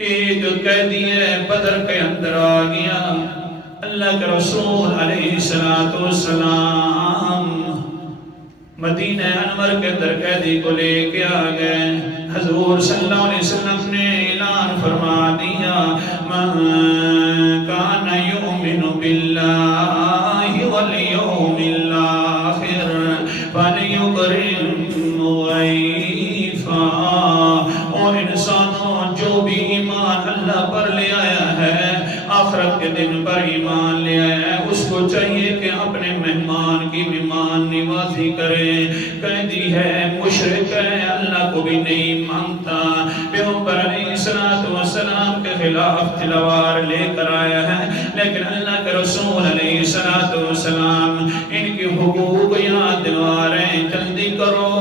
ایک قیدی بدر کے اندر آ گیا، اللہ کے رسول علیہ السلام مدینہ انور کے اندر قیدی کو لے کے آ گئے۔ حضور صلی اللہ علیہ وسلم نے اعلان فرما دیا، من کان یؤمن باللہ والیوم الاخر فلیکرم ضیفا۔ اور انسانوں جو بھی ایمان اللہ پر لے آیا ہے، آخرت کے دن پر ایمان لے آیا ہے، اس کو چاہیے کہ اپنے مہمان کی مہمان نوازی کرے۔ قیدی ہے، مشرک ہے، اللہ کو بھی نہیں مانتا، پیغمبر علیہ السلام کے خلاف تلوار لے کر آیا ہے، لیکن اللہ کے رسول علیہ السلام ان کی حقوق یاد دلوا رہے ہیں، جلدی کرو،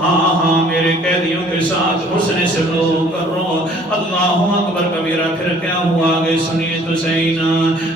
ہاں میرے قیدیوں کے ساتھ حسن سلوک کرو۔ اللہ اکبر کبیرہ۔ پھر کیا ہوا آگے سنیے تو صحیح نا،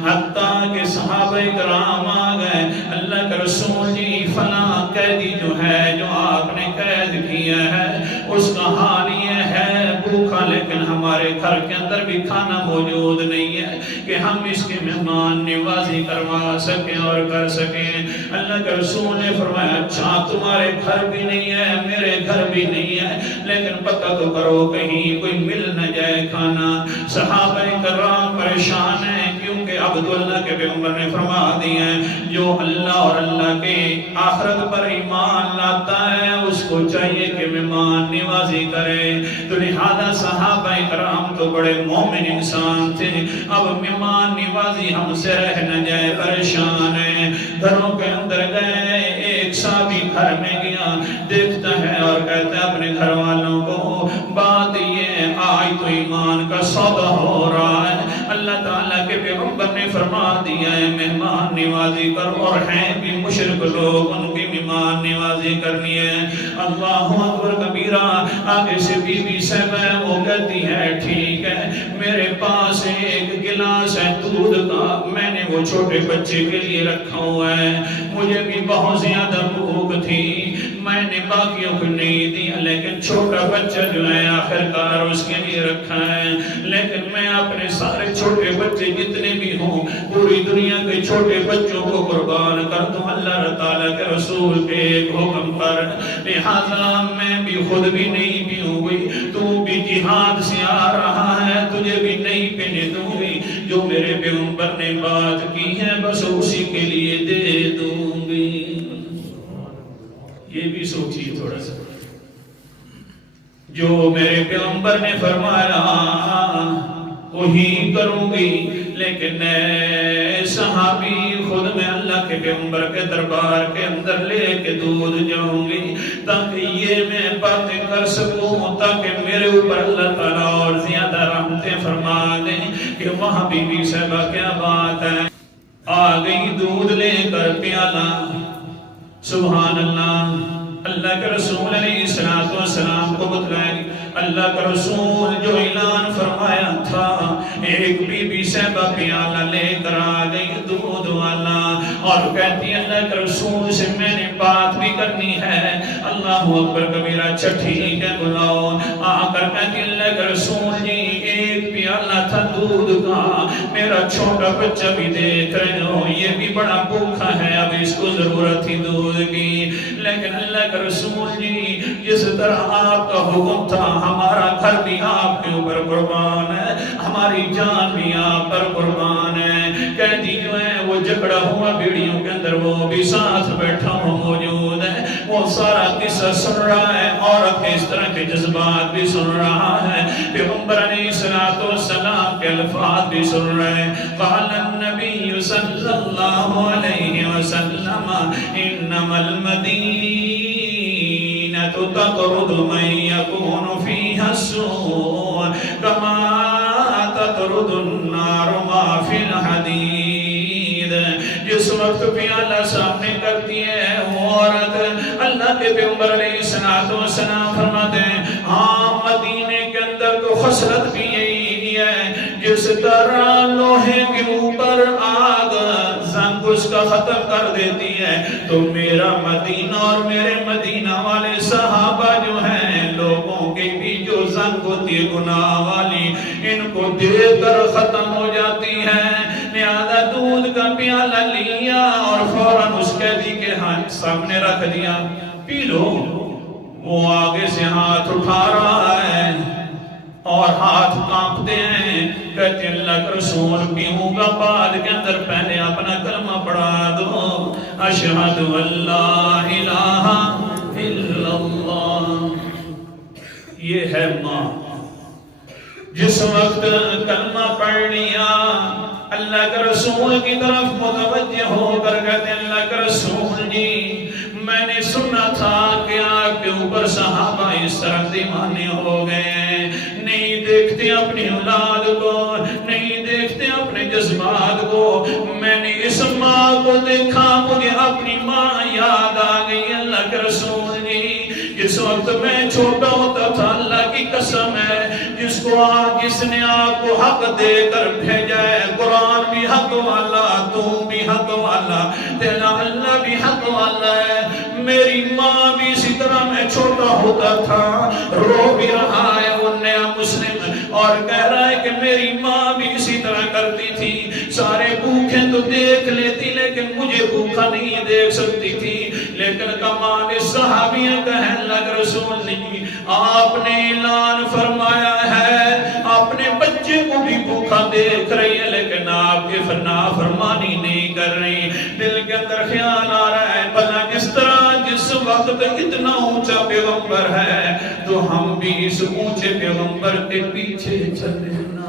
حتیٰ کہ صحابہ کرام آ گئے، اللہ کے رسول جی فلاں قیدی جو ہے، جو آپ نے قید کیا ہے، اس کا حال یہ ہے بھوکا، لیکن ہمارے گھر کے اندر بھی کھانا موجود نہیں ہے کہ ہم اس کی مہمان نوازی کروا سکیں اور کر سکیں۔ اللہ کے رسول نے فرمایا، اچھا تمہارے گھر بھی نہیں ہے، میرے گھر بھی نہیں ہے، لیکن پتہ تو کرو کہیں کوئی مل نہ جائے کھانا۔ صحابہ کرام پریشان ہیں، کیونکہ عبداللہ کے پیغمبر نے فرما دیا ہے، جو اللہ اور اللہ کے آخرت پر ایمان لاتا ہے، اس کو چاہیے کہ مہمان نوازی کرے۔ تو لہذا صحابہ کرام تو بڑے مومن انسان تھے، اب مہمان نوازی ہم سے رہ نہ جائے، پریشان ہیں۔ گھروں کے اندر گئے، ایک صحابی گھر میں گیا، دیکھتا ہے اور کہتا ہے اپنے گھر والوں کو، بات یہ آج تو ایمان کا سودا ہو رہا ہے، اللہ تعالیٰ کے پیغمبر نے فرما دیا ہے مہمان نوازی کرو، اور ہیں بھی مشرک لوگ، ان کی مہمان نوازی کرنی ہے۔ اللہ اکبر کبیرہ۔ آگے سے بی بی صاحبہ وہ کہتی ہے، ٹھیک ہے، میرے پاس ایک گلاس ہے دودھ کا، میں نے وہ چھوٹے بچے کے لیے رکھا ہوا ہے، مجھے بھی بہت زیادہ بھوک تھی، میں نے باقیوں کو نہیں دیا، لیکن چھوٹا بچہ جو ہے آخرکار اس کے لیے رکھا ہے، لیکن میں اپنے سارے چھوٹے بچے جتنے بھی ہوں، پوری دنیا کے چھوٹے بچوں کو قربان کر دوں اللہ تعالیٰ کے رسول کے ایک حکم پر، لہذا میں بھی خود بھی نہیں پیوں گی، تو بھی جہاد سے آ رہا ہے، تجھے بھی نہیں پینے دوں گی، جو میرے پیغمبر نے بات کی ہے بس اسی کے لیے دے دوں گی۔ یہ بھی سوچیے تھوڑا سا، جو میرے پیغمبر نے فرمایا وہی کروں گی، لیکن صحابی خود میں اللہ کے پیغمبر کے دربار کے اندر لے کے دودھ جاؤں گی، تاکہ یہ میں باتیں کر سکوں، تاکہ میرے اوپر اللہ تعالیٰ اور زیادہ رحمتیں فرما دیں کہ وہاں بی بی صاحبہ کیا بات ہے۔ آ گئی دودھ لے کر پیالہ، سبحان اللہ، اللہ کے رسول علیہ السلام کو بتلائے، اللہ کا رسول جو اعلان فرمایا تھا، ایک بی بی صاحبہ پیالہ لے کر آ گئی دودھ والا، اور کہتی ہے اللہ کے رسول سے میں نے بات بھی کرنی ہے۔ اللہ اکبر کبیرہ، اچھا ٹھیک ہے بلاؤ۔ آ کر کہتی ہے اللہ کے رسول جی ایک پیالہ تھا دودھ کا، میرا چھوٹا بچہ بھی دیکھ رہے ہو، یہ بھی بڑا بھوکا ہے، اب اس کو ضرورت تھی دودھ کی، لیکن اللہ کے رسول جی جس طرح آپ کا حکم تھا، ہمارا گھر بھی آپ کے اوپر قربان ہے، ہماری جان بھی آپ پر قربان ہے۔ قیدی جو ہے وہ جکڑا ہوا بیڑیوں کے اندر، وہ بھی ساتھ بیٹھا ہوا موجود ہے، وہ سارا قصہ سن رہا ہے، عورت کے اس طرح کے جذبات بھی سن رہا ہے، پیغمبر علیہ السلام کے الفاظ بھی سن رہے ہیں۔ قال النبی صلی اللہ علیہ وسلم انما المدینہ تطرد من یکون فیہا السوء کما تطرد النار ما فی الحدید۔ جس وقت پیالہ سامنے کرتی ہے وہ عورت، اللہ کے پیغمبر علیہ السلام فرماتے ہیں، ہاں مدینے کے اندر تو خسرت بھی یہی ہے، جس طرح لوہے کے اوپر آگ زنگ اس کا ختم کر دیتی ہے، تو میرا مدینہ اور میرے مدینہ والے صحابہ جو ہیں، لوگوں کے بھی جو زنگ ہوتی ہوتی ہے گناہ والی، ان کو دے کر ختم ہو جاتی ہے۔ لہذا دودھ کا پیالہ لیا اور فوراً اس قیدی کے ہاتھ سامنے رکھ دیا، پی لو۔ وہ آگے سے ہاتھ اٹھا رہا ہے اور ہاتھ کانپتے ہیں، کہتے ہیں اللہ کا رسول پیوں گا، بعد کے اندر پہلے اپنا کلمہ پڑھا دو، اشہد اللہ الہ الا اللہ۔ یہ ہے ماں، جس وقت کلمہ پڑھ لیا اللہ کے رسول کی طرف متوجہ ہو کر کہتے ہیں اللہ کے رسول جی میں نے سنا تھا کہ آپ کے اوپر صحابہ اس طرح دیوانے ہو گئے ہیں، نہیں دیکھتے اپنی اولاد کو، نہیں دیکھتے اپنے جذبات کو۔ میں نے اس ماں کو دیکھا، مجھے اپنی ماں یاد آ گئی اللہ کے رسول جی۔ جس وقت میں چھوٹا ہوتا تھا اللہ کی قسم ہے، جس نے آپ کو حق دے کر بھیجا ہے، قرآن بھی حق والا، تو بھی حق والا، تیرا اللہ بھی حق والا ہے۔ میری ماں بھی اسی طرح میں چھوٹا ہوتا تھا، رو بھی رہا ہے وہ نیا مسلم اور کہہ رہا ہے کہ میری ماں بھی اسی طرح کرتی تھی، سارے بھوکے تو دیکھ لیتی لیکن مجھے بھوکا نہیں دیکھ سکتی تھی۔ لیکن کمال صحابیہ کا ہے اللہ کے رسول نے آپ نے اعلان فرمایا ہے اپنے بچے کو بھی بھوکا دیکھ رہی ہے لیکن آپ کی نافرمانی نہیں کر رہی۔ دل کے اندر خیال آ رہا ہے بھلا جس طرح جس وقت اتنا اونچا پیغمبر ہے تو ہم بھی اس اونچے پیغمبر کے پیچھے چلے نا۔